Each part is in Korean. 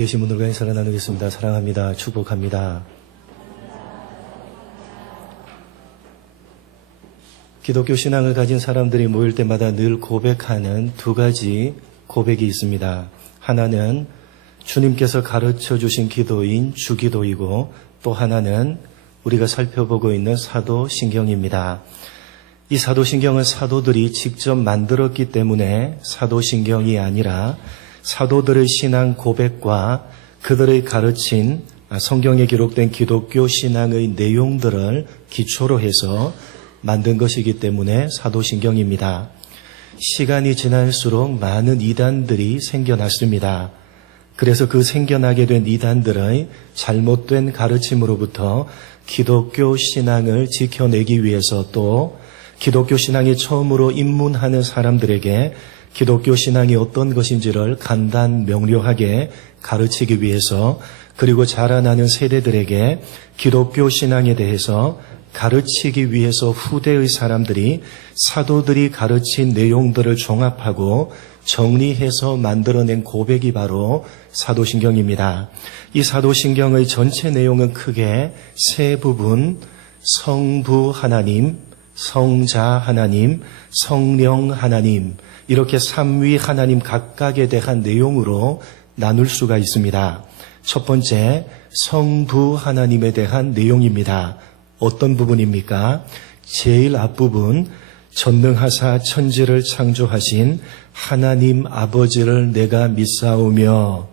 계신 분들과 인사를 나누겠습니다. 사랑합니다. 축복합니다. 기독교 신앙을 가진 사람들이 모일 때마다 늘 고백하는 두 가지 고백이 있습니다. 하나는 주님께서 가르쳐 주신 기도인 주기도이고, 또 하나는 우리가 살펴보고 있는 사도신경입니다. 이 사도신경은 사도들이 직접 만들었기 때문에 사도신경이 아니라 사도들의 신앙 고백과 그들의 가르친 성경에 기록된 기독교 신앙의 내용들을 기초로 해서 만든 것이기 때문에 사도신경입니다. 시간이 지날수록 많은 이단들이 생겨났습니다. 그래서 그 생겨나게 된 이단들의 잘못된 가르침으로부터 기독교 신앙을 지켜내기 위해서, 또 기독교 신앙이 처음으로 입문하는 사람들에게 기독교 신앙이 어떤 것인지를 간단 명료하게 가르치기 위해서, 그리고 자라나는 세대들에게 기독교 신앙에 대해서 가르치기 위해서 후대의 사람들이 사도들이 가르친 내용들을 종합하고 정리해서 만들어낸 고백이 바로 사도신경입니다. 이 사도신경의 전체 내용은 크게 세 부분, 성부 하나님, 성자 하나님, 성령 하나님, 이렇게 삼위 하나님 각각에 대한 내용으로 나눌 수가 있습니다. 첫 번째, 성부 하나님에 대한 내용입니다. 어떤 부분입니까? 제일 앞부분, 전능하사 천지를 창조하신 하나님 아버지를 내가 믿사오며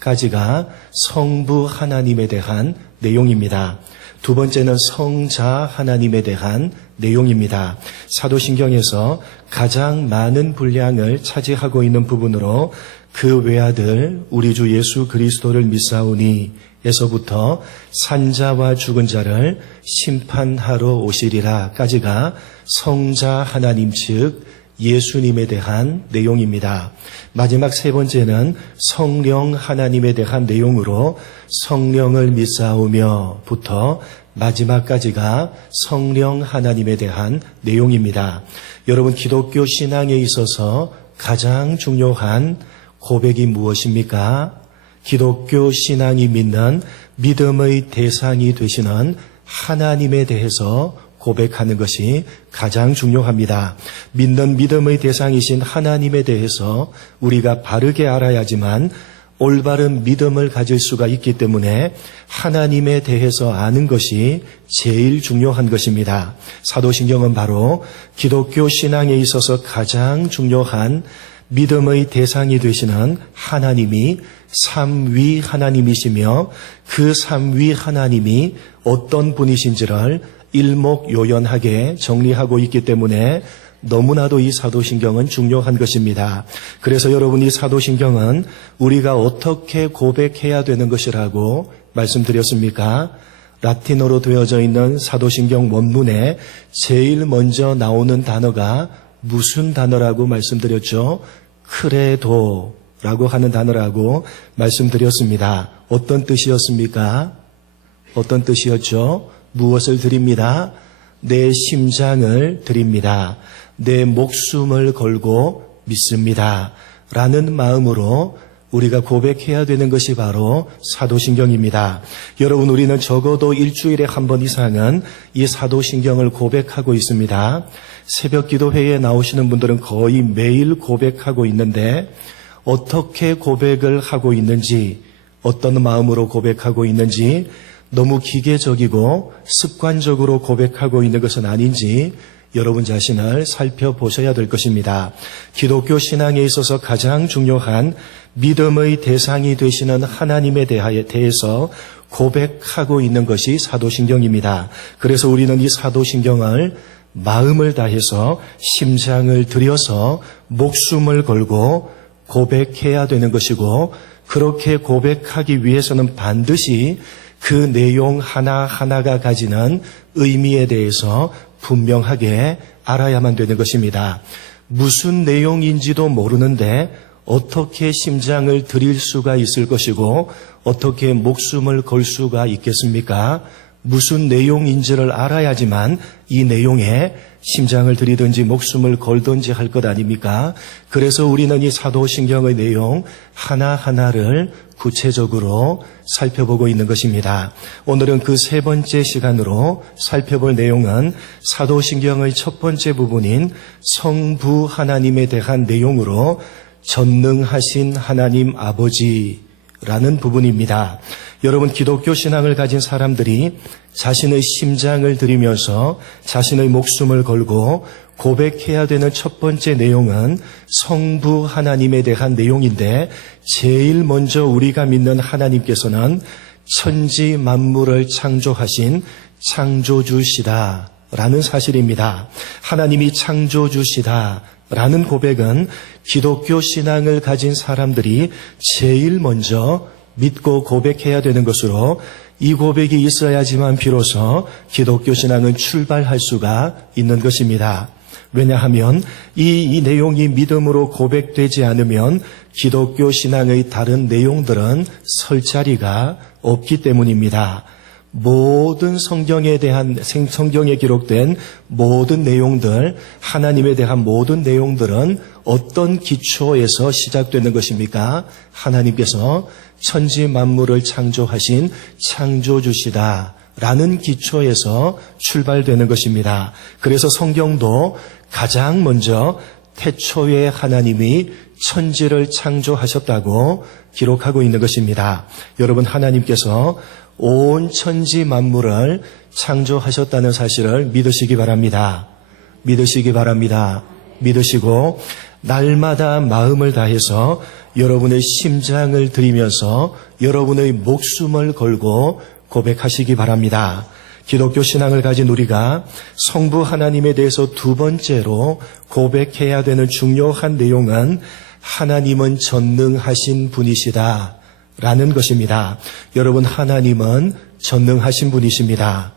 까지가 성부 하나님에 대한 내용입니다. 두 번째는 성자 하나님에 대한 내용입니다. 사도신경에서 가장 많은 분량을 차지하고 있는 부분으로 그 외아들 우리 주 예수 그리스도를 믿사오니 에서부터 산자와 죽은 자를 심판하러 오시리라 까지가 성자 하나님 즉 예수님에 대한 내용입니다. 마지막 세 번째는 성령 하나님에 대한 내용으로 성령을 믿사오며부터 마지막까지가 성령 하나님에 대한 내용입니다. 여러분, 기독교 신앙에 있어서 가장 중요한 고백이 무엇입니까? 기독교 신앙이 믿는 믿음의 대상이 되시는 하나님에 대해서 고백하는 것이 가장 중요합니다. 믿는 믿음의 대상이신 하나님에 대해서 우리가 바르게 알아야지만 올바른 믿음을 가질 수가 있기 때문에 하나님에 대해서 아는 것이 제일 중요한 것입니다. 사도신경은 바로 기독교 신앙에 있어서 가장 중요한 믿음의 대상이 되시는 하나님이 삼위 하나님이시며 그 삼위 하나님이 어떤 분이신지를 일목요연하게 정리하고 있기 때문에 너무나도 이 사도신경은 중요한 것입니다. 그래서 여러분, 이 사도신경은 우리가 어떻게 고백해야 되는 것이라고 말씀드렸습니까? 라틴어로 되어져 있는 사도신경 원문에 제일 먼저 나오는 단어가 무슨 단어라고 말씀드렸죠? 크레도라고 하는 단어라고 말씀드렸습니다. 어떤 뜻이었습니까? 어떤 뜻이었죠? 무엇을 드립니다? 내 심장을 드립니다. 내 목숨을 걸고 믿습니다. 라는 마음으로 우리가 고백해야 되는 것이 바로 사도신경입니다. 여러분, 우리는 적어도 일주일에 한 번 이상은 이 사도신경을 고백하고 있습니다. 새벽 기도회에 나오시는 분들은 거의 매일 고백하고 있는데, 어떻게 고백을 하고 있는지, 어떤 마음으로 고백하고 있는지, 너무 기계적이고 습관적으로 고백하고 있는 것은 아닌지 여러분 자신을 살펴보셔야 될 것입니다. 기독교 신앙에 있어서 가장 중요한 믿음의 대상이 되시는 하나님에 대해서 고백하고 있는 것이 사도신경입니다. 그래서 우리는 이 사도신경을 마음을 다해서 심장을 들여서 목숨을 걸고 고백해야 되는 것이고, 그렇게 고백하기 위해서는 반드시 그 내용 하나하나가 가지는 의미에 대해서 분명하게 알아야만 되는 것입니다. 무슨 내용인지도 모르는데 어떻게 심장을 들일 수가 있을 것이고 어떻게 목숨을 걸 수가 있겠습니까? 무슨 내용인지를 알아야지만 이 내용에 심장을 들이든지 목숨을 걸든지 할 것 아닙니까? 그래서 우리는 이 사도신경의 내용 하나하나를 구체적으로 살펴보고 있는 것입니다. 오늘은 그 세 번째 시간으로 살펴볼 내용은 사도신경의 첫 번째 부분인 성부 하나님에 대한 내용으로 전능하신 하나님 아버지라는 부분입니다. 여러분, 기독교 신앙을 가진 사람들이 자신의 심장을 들이면서 자신의 목숨을 걸고 고백해야 되는 첫 번째 내용은 성부 하나님에 대한 내용인데, 제일 먼저 우리가 믿는 하나님께서는 천지 만물을 창조하신 창조주시다라는 사실입니다. 하나님이 창조주시다라는 고백은 기독교 신앙을 가진 사람들이 제일 먼저 믿고 고백해야 되는 것으로, 이 고백이 있어야지만 비로소 기독교 신앙은 출발할 수가 있는 것입니다. 왜냐하면 이 내용이 믿음으로 고백되지 않으면 기독교 신앙의 다른 내용들은 설 자리가 없기 때문입니다. 모든 성경에 기록된 모든 내용들, 하나님에 대한 모든 내용들은 어떤 기초에서 시작되는 것입니까? 하나님께서 천지 만물을 창조하신 창조주시다라는 기초에서 출발되는 것입니다. 그래서 성경도 가장 먼저 태초에 하나님이 천지를 창조하셨다고 기록하고 있는 것입니다. 여러분, 하나님께서 온 천지 만물을 창조하셨다는 사실을 믿으시기 바랍니다. 믿으시기 바랍니다. 믿으시고 날마다 마음을 다해서 여러분의 심장을 들이면서 여러분의 목숨을 걸고 고백하시기 바랍니다. 기독교 신앙을 가진 우리가 성부 하나님에 대해서 두 번째로 고백해야 되는 중요한 내용은 하나님은 전능하신 분이시다 라는 것입니다. 여러분, 하나님은 전능하신 분이십니다.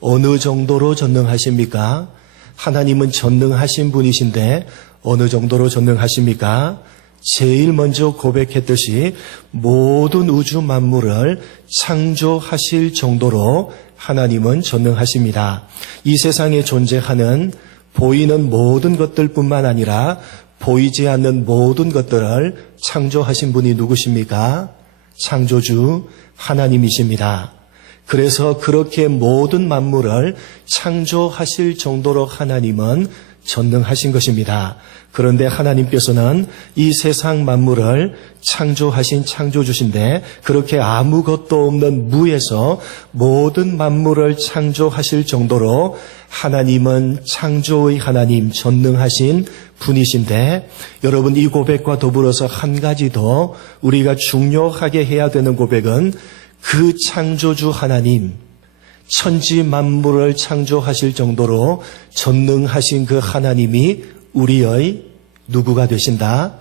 어느 정도로 전능하십니까? 하나님은 전능하신 분이신데 어느 정도로 전능하십니까? 제일 먼저 고백했듯이 모든 우주 만물을 창조하실 정도로 하나님은 전능하십니다. 이 세상에 존재하는 보이는 모든 것들뿐만 아니라 보이지 않는 모든 것들을 창조하신 분이 누구십니까? 창조주 하나님이십니다. 그래서 그렇게 모든 만물을 창조하실 정도로 하나님은 전능하신 것입니다. 그런데 하나님께서는 이 세상 만물을 창조하신 창조주신데, 그렇게 아무것도 없는 무에서 모든 만물을 창조하실 정도로 하나님은 창조의 하나님, 전능하신 분이신데, 여러분, 이 고백과 더불어서 한 가지 더 우리가 중요하게 해야 되는 고백은 그 창조주 하나님, 천지 만물을 창조하실 정도로 전능하신 그 하나님이 우리의 누구가 되신다?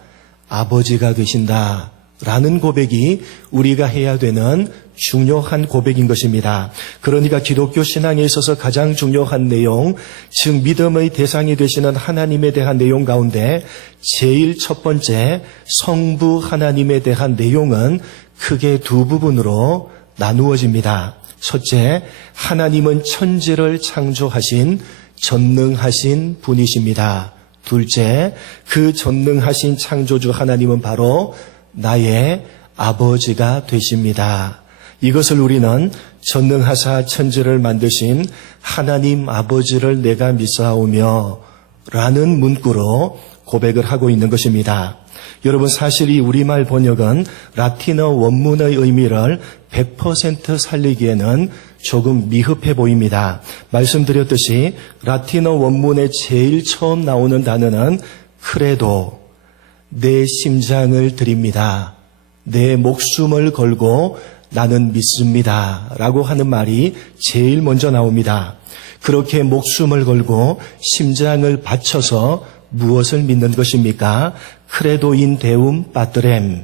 아버지가 되신다 라는 고백이 우리가 해야 되는 중요한 고백인 것입니다. 그러니까 기독교 신앙에 있어서 가장 중요한 내용, 즉 믿음의 대상이 되시는 하나님에 대한 내용 가운데 제일 첫 번째 성부 하나님에 대한 내용은 크게 두 부분으로 나누어집니다. 첫째, 하나님은 천지를 창조하신 전능하신 분이십니다. 둘째, 그 전능하신 창조주 하나님은 바로 나의 아버지가 되십니다. 이것을 우리는 전능하사 천지를 만드신 하나님 아버지를 내가 믿사오며 라는 문구로 고백을 하고 있는 것입니다. 여러분, 사실 이 우리말 번역은 라틴어 원문의 의미를 100% 살리기에는 조금 미흡해 보입니다. 말씀드렸듯이 라틴어 원문에 제일 처음 나오는 단어는 크레도, 내 심장을 드립니다. 내 목숨을 걸고 나는 믿습니다 라고 하는 말이 제일 먼저 나옵니다. 그렇게 목숨을 걸고 심장을 바쳐서 무엇을 믿는 것입니까? 크레도인 데움 빠뜨렘,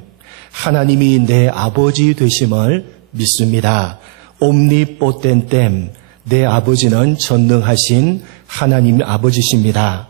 하나님이 내 아버지 되심을 믿습니다. 옴니포텐템, 내 아버지는 전능하신 하나님 아버지십니다.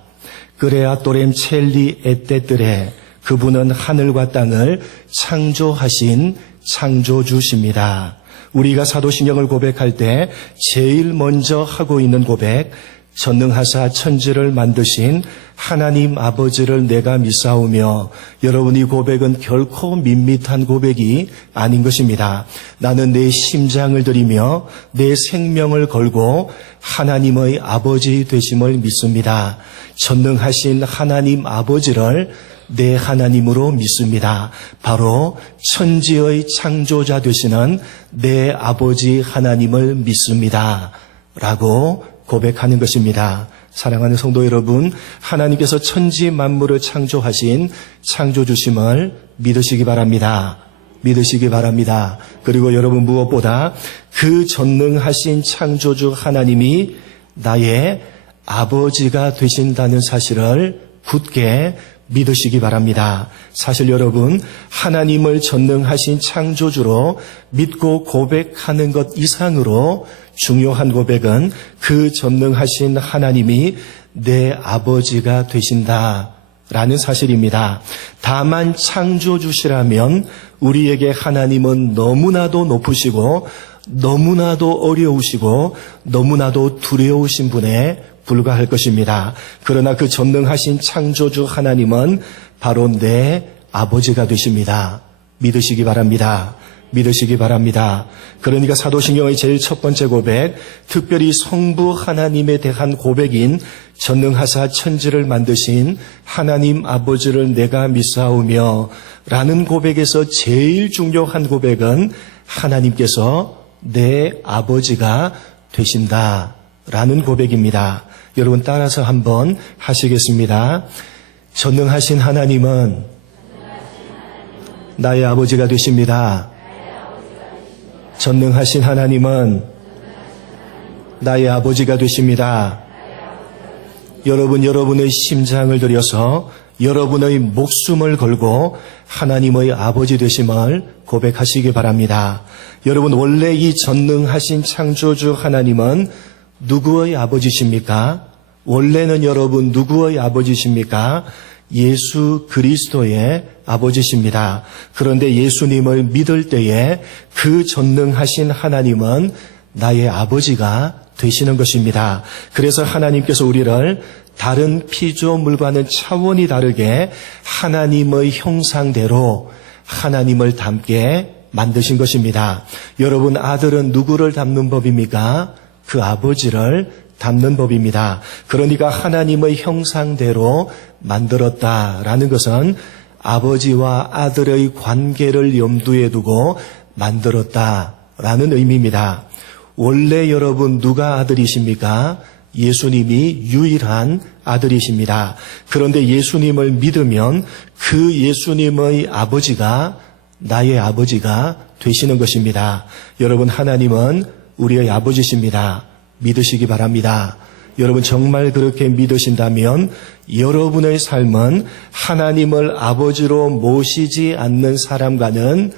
그레아토렘 첼리 에테뜨레, 그분은 하늘과 땅을 창조하신 창조주십니다. 우리가 사도신경을 고백할 때 제일 먼저 하고 있는 고백, 전능하사 천지를 만드신 하나님 아버지를 내가 믿사오며, 여러분 이 고백은 결코 밋밋한 고백이 아닌 것입니다. 나는 내 심장을 들이며 내 생명을 걸고 하나님의 아버지 되심을 믿습니다. 전능하신 하나님 아버지를 내 하나님으로 믿습니다. 바로 천지의 창조자 되시는 내 아버지 하나님을 믿습니다. 라고 고백하는 것입니다. 사랑하는 성도 여러분, 하나님께서 천지 만물을 창조하신 창조주심을 믿으시기 바랍니다. 믿으시기 바랍니다. 그리고 여러분 무엇보다 그 전능하신 창조주 하나님이 나의 아버지가 되신다는 사실을 굳게 믿으시기 바랍니다. 사실 여러분, 하나님을 전능하신 창조주로 믿고 고백하는 것 이상으로 중요한 고백은 그 전능하신 하나님이 내 아버지가 되신다라는 사실입니다. 다만 창조주시라면 우리에게 하나님은 너무나도 높으시고 너무나도 어려우시고 너무나도 두려우신 분에 불과할 것입니다. 그러나 그 전능하신 창조주 하나님은 바로 내 아버지가 되십니다. 믿으시기 바랍니다. 믿으시기 바랍니다. 그러니까 사도신경의 제일 첫 번째 고백, 특별히 성부 하나님에 대한 고백인 전능하사 천지를 만드신 하나님 아버지를 내가 믿사오며 라는 고백에서 제일 중요한 고백은 하나님께서 내 아버지가 되신다 라는 고백입니다. 여러분 따라서 한번 하시겠습니다. 전능하신 하나님은 나의 아버지가 되십니다. 전능하신 하나님은 나의 아버지가 되십니다. 여러분, 여러분의 심장을 들여서 여러분의 목숨을 걸고 하나님의 아버지 되심을 고백하시기 바랍니다. 여러분, 원래 이 전능하신 창조주 하나님은 누구의 아버지십니까? 원래는 여러분 누구의 아버지십니까? 예수 그리스도의 아버지십니다. 그런데 예수님을 믿을 때에 그 전능하신 하나님은 나의 아버지가 되시는 것입니다. 그래서 하나님께서 우리를 다른 피조물과는 차원이 다르게 하나님의 형상대로 하나님을 닮게 만드신 것입니다. 여러분, 아들은 누구를 닮는 법입니까? 그 아버지를 닮는 법입니다. 그러니까 하나님의 형상대로 만들었다라는 것은 아버지와 아들의 관계를 염두에 두고 만들었다라는 의미입니다. 원래 여러분 누가 아들이십니까? 예수님이 유일한 아들이십니다. 그런데 예수님을 믿으면 그 예수님의 아버지가 나의 아버지가 되시는 것입니다. 여러분, 하나님은 우리의 아버지십니다. 믿으시기 바랍니다. 여러분 정말 그렇게 믿으신다면 여러분의 삶은 하나님을 아버지로 모시지 않는 사람과는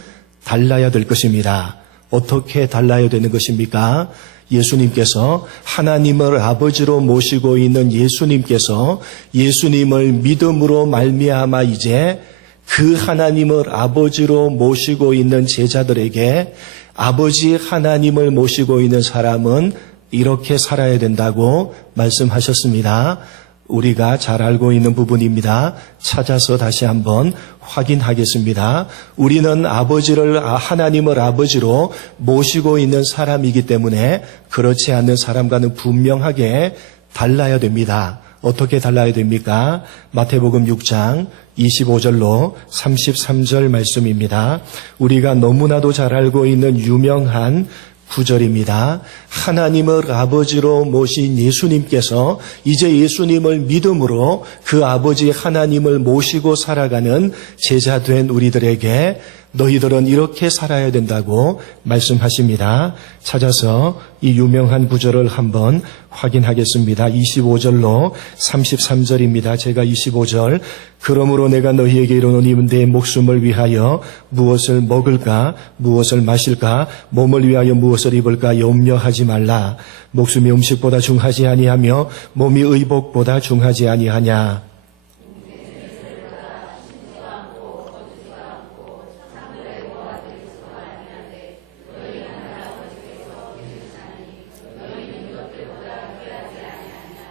달라야 될 것입니다. 어떻게 달라야 되는 것입니까? 예수님께서 하나님을 아버지로 모시고 있는 예수님께서 예수님을 믿음으로 말미암아 이제 그 하나님을 아버지로 모시고 있는 제자들에게 아버지 하나님을 모시고 있는 사람은 이렇게 살아야 된다고 말씀하셨습니다. 우리가 잘 알고 있는 부분입니다. 찾아서 다시 한번 확인하겠습니다. 우리는 하나님을 아버지로 모시고 있는 사람이기 때문에 그렇지 않는 사람과는 분명하게 달라야 됩니다. 어떻게 달라야 됩니까? 마태복음 6장 25절로 33절 말씀입니다. 우리가 너무나도 잘 알고 있는 유명한 구절입니다. 하나님을 아버지로 모신 예수님께서 이제 예수님을 믿음으로 그 아버지 하나님을 모시고 살아가는 제자 된 우리들에게 너희들은 이렇게 살아야 된다고 말씀하십니다. 찾아서 이 유명한 구절을 한번 확인하겠습니다. 25절로 33절입니다. 제가 25절, 그러므로 내가 너희에게 이르노니 내 목숨을 위하여 무엇을 먹을까 무엇을 마실까 몸을 위하여 무엇을 입을까 염려하지 말라. 목숨이 음식보다 중하지 아니하며 몸이 의복보다 중하지 아니하냐.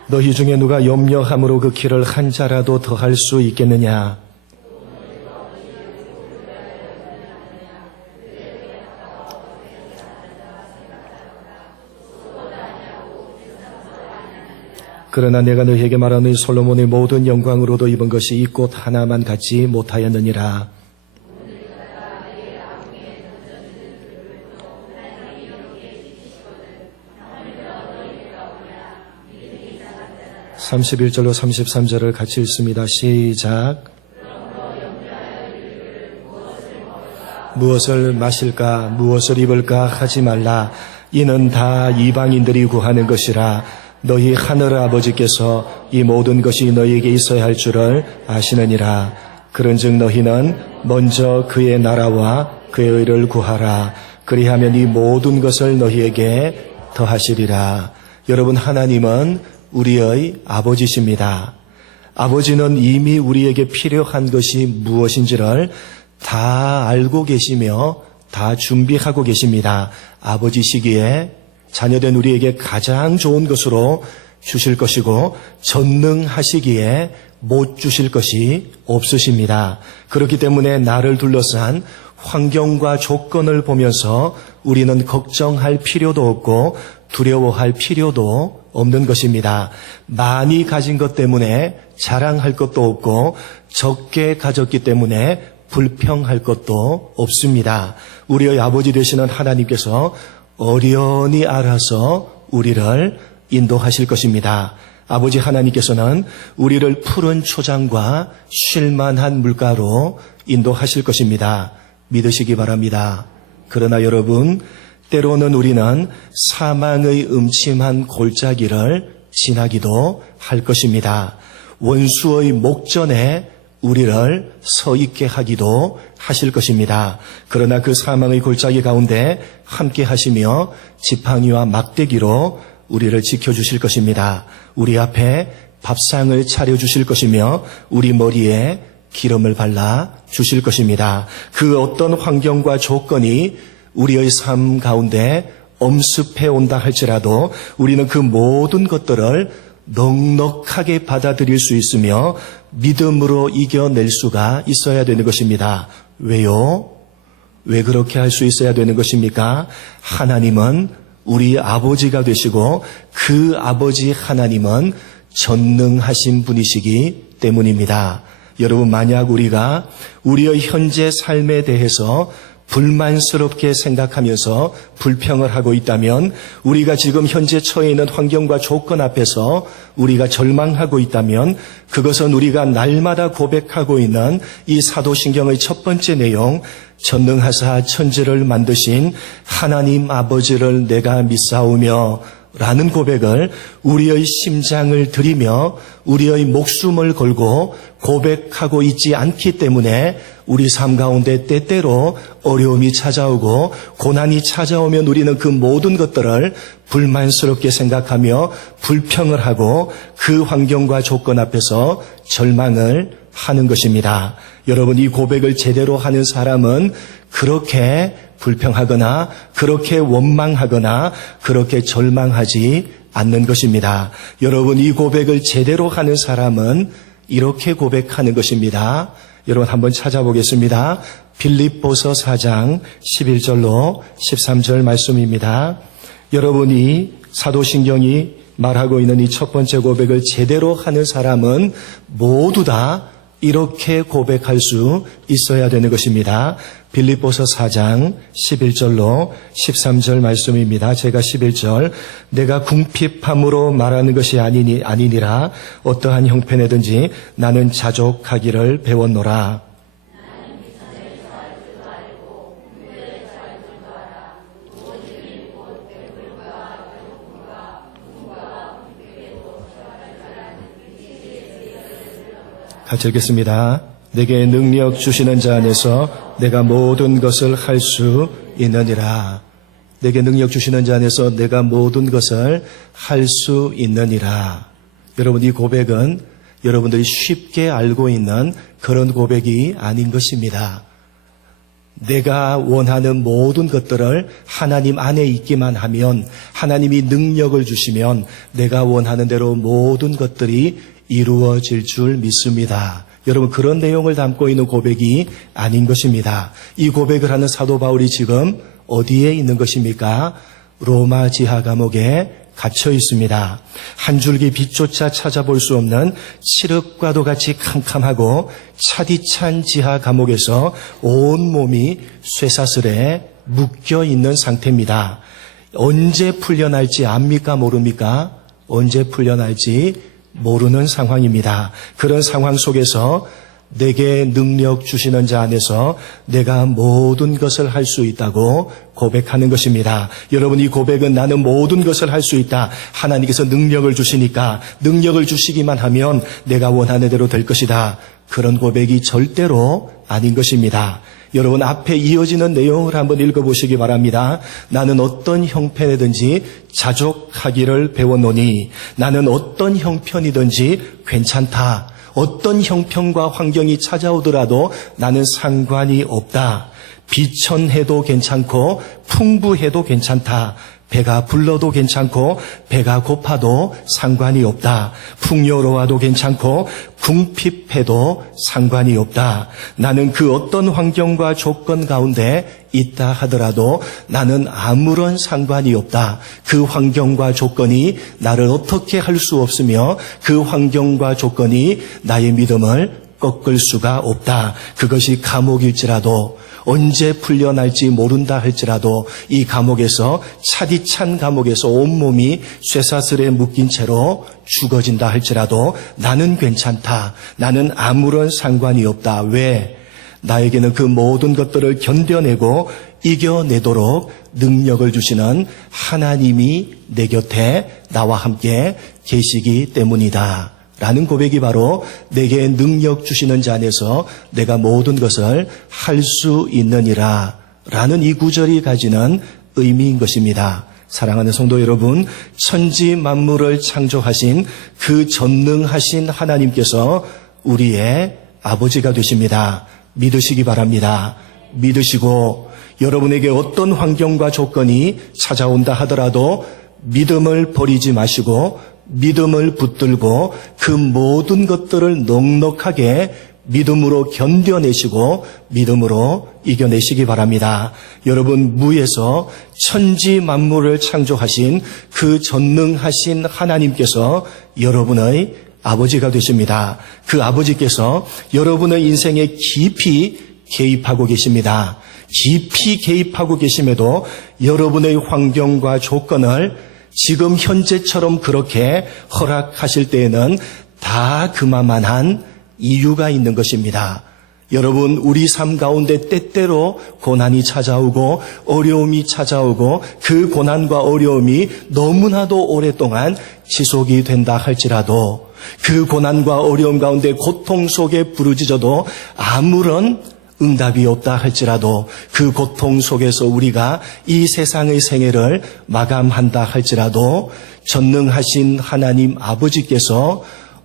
너희 중에 누가 염려함으로 그 길을 한 자라도 더할 수 있겠느냐? 그러나 내가 너희에게 말하노니 솔로몬의 모든 영광으로도 입은 것이 이 꽃 하나만 갖지 못하였느니라. (31절로 33절을) 같이 읽습니다. 시작. 무엇을 마실까 무엇을 입을까 하지 말라. 이는 다 이방인들이 구하는 것이라. 너희 하늘 아버지께서 이 모든 것이 너희에게 있어야 할 줄을 아시느니라. 그런즉 너희는 먼저 그의 나라와 그의 의를 구하라. 그리하면 이 모든 것을 너희에게 더하시리라. 여러분, 하나님은 우리의 아버지십니다. 아버지는 이미 우리에게 필요한 것이 무엇인지를 다 알고 계시며 다 준비하고 계십니다. 아버지시기에 자녀된 우리에게 가장 좋은 것으로 주실 것이고 전능하시기에 못 주실 것이 없으십니다. 그렇기 때문에 나를 둘러싼 환경과 조건을 보면서 우리는 걱정할 필요도 없고 두려워할 필요도 없는 것입니다. 많이 가진 것 때문에 자랑할 것도 없고 적게 가졌기 때문에 불평할 것도 없습니다. 우리의 아버지 되시는 하나님께서 어련히 알아서 우리를 인도하실 것입니다. 아버지 하나님께서는 우리를 푸른 초장과 쉴만한 물가로 인도하실 것입니다. 믿으시기 바랍니다. 그러나 여러분, 때로는 우리는 사망의 음침한 골짜기를 지나기도 할 것입니다. 원수의 목전에 우리를 서 있게 하기도 하실 것입니다. 그러나 그 사망의 골짜기 가운데 함께 하시며 지팡이와 막대기로 우리를 지켜주실 것입니다. 우리 앞에 밥상을 차려주실 것이며 우리 머리에 기름을 발라 주실 것입니다. 그 어떤 환경과 조건이 우리의 삶 가운데 엄습해 온다 할지라도 우리는 그 모든 것들을 넉넉하게 받아들일 수 있으며 믿음으로 이겨낼 수가 있어야 되는 것입니다. 왜요? 왜 그렇게 할 수 있어야 되는 것입니까? 하나님은 우리 아버지가 되시고 그 아버지 하나님은 전능하신 분이시기 때문입니다. 여러분, 만약 우리가 우리의 현재 삶에 대해서 불만스럽게 생각하면서 불평을 하고 있다면, 우리가 지금 현재 처해 있는 환경과 조건 앞에서 우리가 절망하고 있다면, 그것은 우리가 날마다 고백하고 있는 이 사도신경의 첫 번째 내용, 전능하사 천지를 만드신 하나님 아버지를 내가 믿사오며 라는 고백을 우리의 심장을 들이며 우리의 목숨을 걸고 고백하고 있지 않기 때문에 우리 삶 가운데 때때로 어려움이 찾아오고 고난이 찾아오면 우리는 그 모든 것들을 불만스럽게 생각하며 불평을 하고 그 환경과 조건 앞에서 절망을 하는 것입니다. 여러분, 이 고백을 제대로 하는 사람은 그렇게 불평하거나 그렇게 원망하거나 그렇게 절망하지 않는 것입니다. 여러분, 이 고백을 제대로 하는 사람은 이렇게 고백하는 것입니다. 여러분, 한번 찾아보겠습니다. 빌립보서 4장 11절로 13절 말씀입니다. 여러분이 사도신경이 말하고 있는 이 첫 번째 고백을 제대로 하는 사람은 모두 다 이렇게 고백할 수 있어야 되는 것입니다. 빌립보서 4장 11절로 13절 말씀입니다. 제가 11절, 내가 궁핍함으로 말하는 것이 아니니라. 어떠한 형편에든지 나는 자족하기를 배웠노라. 같이 읽겠습니다. 내게 능력 주시는 자 안에서 내가 모든 것을 할 수 있느니라. 내게 능력 주시는 자 안에서 내가 모든 것을 할 수 있느니라. 여러분, 이 고백은 여러분들이 쉽게 알고 있는 그런 고백이 아닌 것입니다. 내가 원하는 모든 것들을 하나님 안에 있기만 하면, 하나님이 능력을 주시면 내가 원하는 대로 모든 것들이 이루어질 줄 믿습니다. 여러분, 그런 내용을 담고 있는 고백이 아닌 것입니다. 이 고백을 하는 사도 바울이 지금 어디에 있는 것입니까? 로마 지하 감옥에 갇혀 있습니다. 한 줄기 빛조차 찾아볼 수 없는 칠흑과도 같이 캄캄하고 차디찬 지하 감옥에서 온 몸이 쇠사슬에 묶여 있는 상태입니다. 언제 풀려날지 압니까? 모릅니까? 언제 풀려날지 모르는 상황입니다. 그런 상황 속에서 내게 능력 주시는 자 안에서 내가 모든 것을 할 수 있다고 고백하는 것입니다. 여러분, 이 고백은 나는 모든 것을 할 수 있다. 하나님께서 능력을 주시니까 능력을 주시기만 하면 내가 원하는 대로 될 것이다. 그런 고백이 절대로 아닌 것입니다. 여러분, 앞에 이어지는 내용을 한번 읽어보시기 바랍니다. 나는 어떤 형편이든지 자족하기를 배웠노니 나는 어떤 형편이든지 괜찮다. 어떤 형편과 환경이 찾아오더라도 나는 상관이 없다. 비천해도 괜찮고 풍부해도 괜찮다. 배가 불러도 괜찮고 배가 고파도 상관이 없다. 풍요로워도 괜찮고 궁핍해도 상관이 없다. 나는 그 어떤 환경과 조건 가운데 있다 하더라도 나는 아무런 상관이 없다. 그 환경과 조건이 나를 어떻게 할 수 없으며 그 환경과 조건이 나의 믿음을 꺾을 수가 없다. 그것이 감옥일지라도 언제 풀려날지 모른다 할지라도 이 감옥에서 차디찬 감옥에서 온몸이 쇠사슬에 묶인 채로 죽어진다 할지라도 나는 괜찮다. 나는 아무런 상관이 없다. 왜? 나에게는 그 모든 것들을 견뎌내고 이겨내도록 능력을 주시는 하나님이 내 곁에 나와 함께 계시기 때문이다. 라는 고백이 바로 내게 능력 주시는 자 안에서 내가 모든 것을 할 수 있느니라 라는 이 구절이 가지는 의미인 것입니다. 사랑하는 성도 여러분, 천지 만물을 창조하신 그 전능하신 하나님께서 우리의 아버지가 되십니다. 믿으시기 바랍니다. 믿으시고 여러분에게 어떤 환경과 조건이 찾아온다 하더라도 믿음을 버리지 마시고 믿음을 붙들고 그 모든 것들을 넉넉하게 믿음으로 견뎌내시고 믿음으로 이겨내시기 바랍니다. 여러분, 무에서 천지 만물을 창조하신 그 전능하신 하나님께서 여러분의 아버지가 되십니다. 그 아버지께서 여러분의 인생에 깊이 개입하고 계십니다. 깊이 개입하고 계심에도 여러분의 환경과 조건을 지금 현재처럼 그렇게 허락하실 때에는 다 그만한 이유가 있는 것입니다. 여러분, 우리 삶 가운데 때때로 고난이 찾아오고 어려움이 찾아오고 그 고난과 어려움이 너무나도 오랫동안 지속이 된다 할지라도 그 고난과 어려움 가운데 고통 속에 부르짖어도 아무런 응답이 없다 할지라도 그 고통 속에서 우리가 이 세상의 생애를 마감한다 할지라도 전능하신 하나님 아버지께서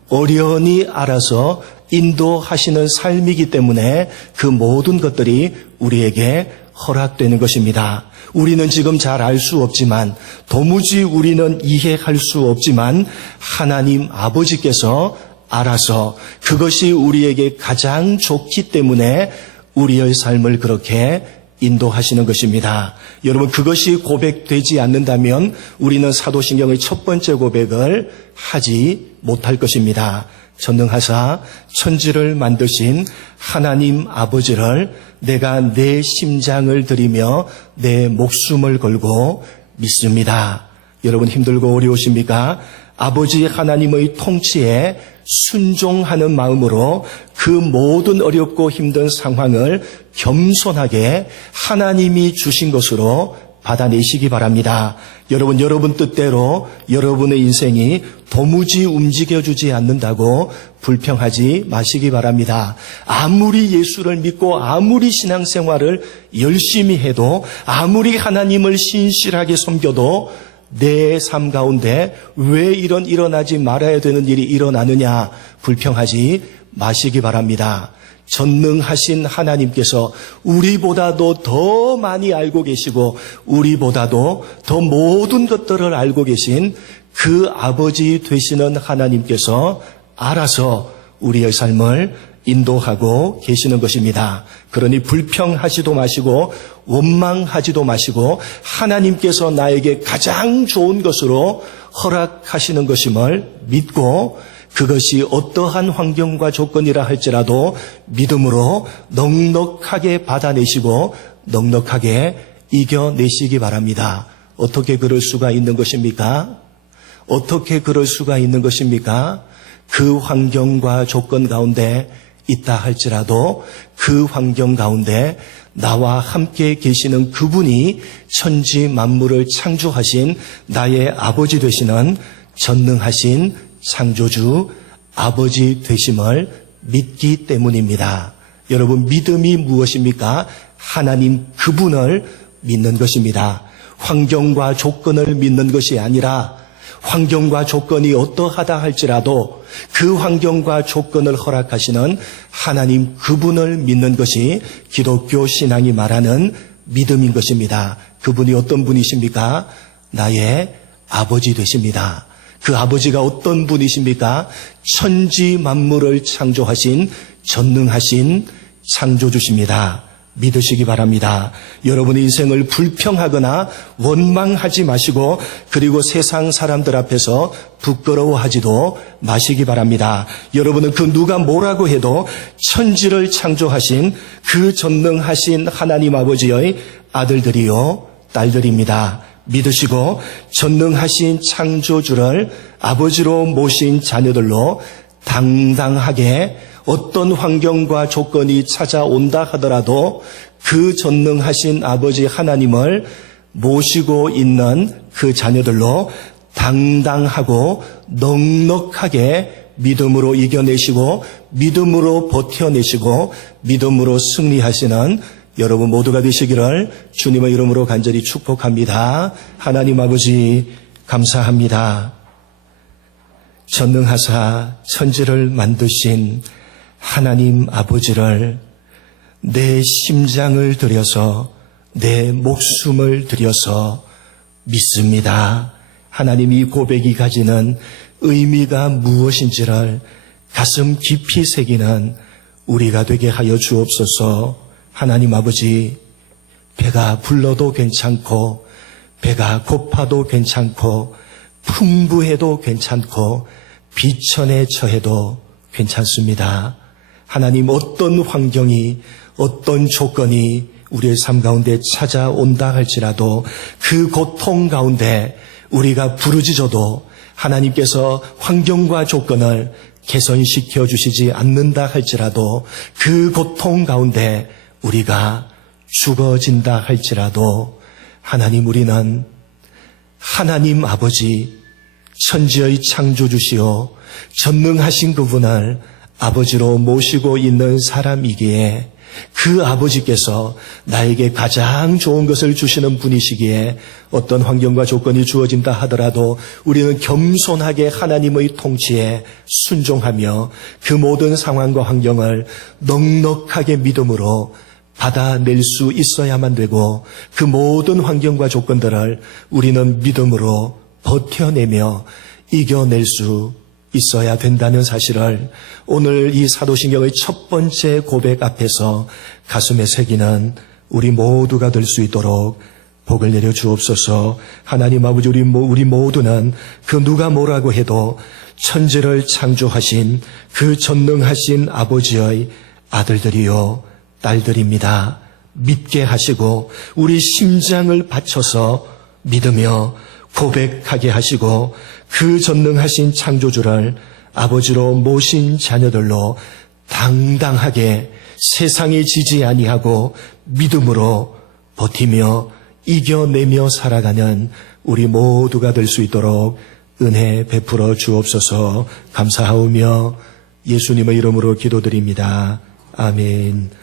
어련히 알아서 인도하시는 삶이기 때문에 그 모든 것들이 우리에게 허락되는 것입니다. 우리는 지금 잘 알 수 없지만 도무지 우리는 이해할 수 없지만 하나님 아버지께서 알아서 그것이 우리에게 가장 좋기 때문에 우리의 삶을 그렇게 인도하시는 것입니다. 여러분, 그것이 고백되지 않는다면 우리는 사도신경의 첫 번째 고백을 하지 못할 것입니다. 전능하사 천지를 만드신 하나님 아버지를 내가 내 심장을 드리며 내 목숨을 걸고 믿습니다. 여러분, 힘들고 어려우십니까? 아버지 하나님의 통치에 순종하는 마음으로 그 모든 어렵고 힘든 상황을 겸손하게 하나님이 주신 것으로 받아내시기 바랍니다. 여러분 뜻대로 여러분의 인생이 도무지 움직여주지 않는다고 불평하지 마시기 바랍니다. 아무리 예수를 믿고 아무리 신앙생활을 열심히 해도 아무리 하나님을 신실하게 섬겨도 내 삶 가운데 왜 이런 일어나지 말아야 되는 일이 일어나느냐 불평하지 마시기 바랍니다. 전능하신 하나님께서 우리보다도 더 많이 알고 계시고 우리보다도 더 모든 것들을 알고 계신 그 아버지 되시는 하나님께서 알아서 우리의 삶을 인도하고 계시는 것입니다. 그러니 불평하지도 마시고 원망하지도 마시고 하나님께서 나에게 가장 좋은 것으로 허락하시는 것임을 믿고 그것이 어떠한 환경과 조건이라 할지라도 믿음으로 넉넉하게 받아내시고 넉넉하게 이겨내시기 바랍니다. 어떻게 그럴 수가 있는 것입니까? 어떻게 그럴 수가 있는 것입니까? 그 환경과 조건 가운데 있다 할지라도 그 환경 가운데 나와 함께 계시는 그분이 천지 만물을 창조하신 나의 아버지 되시는 전능하신 창조주 아버지 되심을 믿기 때문입니다. 여러분, 믿음이 무엇입니까? 하나님 그분을 믿는 것입니다. 환경과 조건을 믿는 것이 아니라 환경과 조건이 어떠하다 할지라도 그 환경과 조건을 허락하시는 하나님 그분을 믿는 것이 기독교 신앙이 말하는 믿음인 것입니다. 그분이 어떤 분이십니까? 나의 아버지 되십니다. 그 아버지가 어떤 분이십니까? 천지 만물을 창조하신 전능하신 창조주십니다. 믿으시기 바랍니다. 여러분의 인생을 불평하거나 원망하지 마시고 그리고 세상 사람들 앞에서 부끄러워하지도 마시기 바랍니다. 여러분은 그 누가 뭐라고 해도 천지를 창조하신 그 전능하신 하나님 아버지의 아들들이요 딸들입니다. 믿으시고 전능하신 창조주를 아버지로 모신 자녀들로 당당하게 어떤 환경과 조건이 찾아온다 하더라도 그 전능하신 아버지 하나님을 모시고 있는 그 자녀들로 당당하고 넉넉하게 믿음으로 이겨내시고 믿음으로 버텨내시고 믿음으로 승리하시는 여러분 모두가 되시기를 주님의 이름으로 간절히 축복합니다. 하나님 아버지 감사합니다. 전능하사 천지를 만드신 하나님 아버지를 내 심장을 들여서 내 목숨을 들여서 믿습니다. 하나님 이 고백이 가지는 의미가 무엇인지를 가슴 깊이 새기는 우리가 되게 하여 주옵소서. 하나님 아버지, 배가 불러도 괜찮고 배가 고파도 괜찮고 풍부해도 괜찮고 비천에 처해도 괜찮습니다. 하나님 어떤 환경이 어떤 조건이 우리의 삶 가운데 찾아온다 할지라도 그 고통 가운데 우리가 부르짖어도 하나님께서 환경과 조건을 개선시켜 주시지 않는다 할지라도 그 고통 가운데 우리가 죽어진다 할지라도 하나님 우리는 하나님 아버지 천지의 창조주시오 전능하신 그분을 아버지로 모시고 있는 사람이기에 그 아버지께서 나에게 가장 좋은 것을 주시는 분이시기에 어떤 환경과 조건이 주어진다 하더라도 우리는 겸손하게 하나님의 통치에 순종하며 그 모든 상황과 환경을 넉넉하게 믿음으로 받아낼 수 있어야만 되고 그 모든 환경과 조건들을 우리는 믿음으로 버텨내며 이겨낼 수 있어야 된다는 사실을 오늘 이 사도신경의 첫 번째 고백 앞에서 가슴에 새기는 우리 모두가 될 수 있도록 복을 내려 주옵소서. 하나님 아버지 우리 모두는 그 누가 뭐라고 해도 천지를 창조하신 그 전능하신 아버지의 아들들이요 딸들입니다. 믿게 하시고 우리 심장을 바쳐서 믿으며 고백하게 하시고 그 전능하신 창조주를 아버지로 모신 자녀들로 당당하게 세상에 지지 아니하고 믿음으로 버티며 이겨내며 살아가는 우리 모두가 될 수 있도록 은혜 베풀어 주옵소서. 감사하오며 예수님의 이름으로 기도드립니다. 아멘.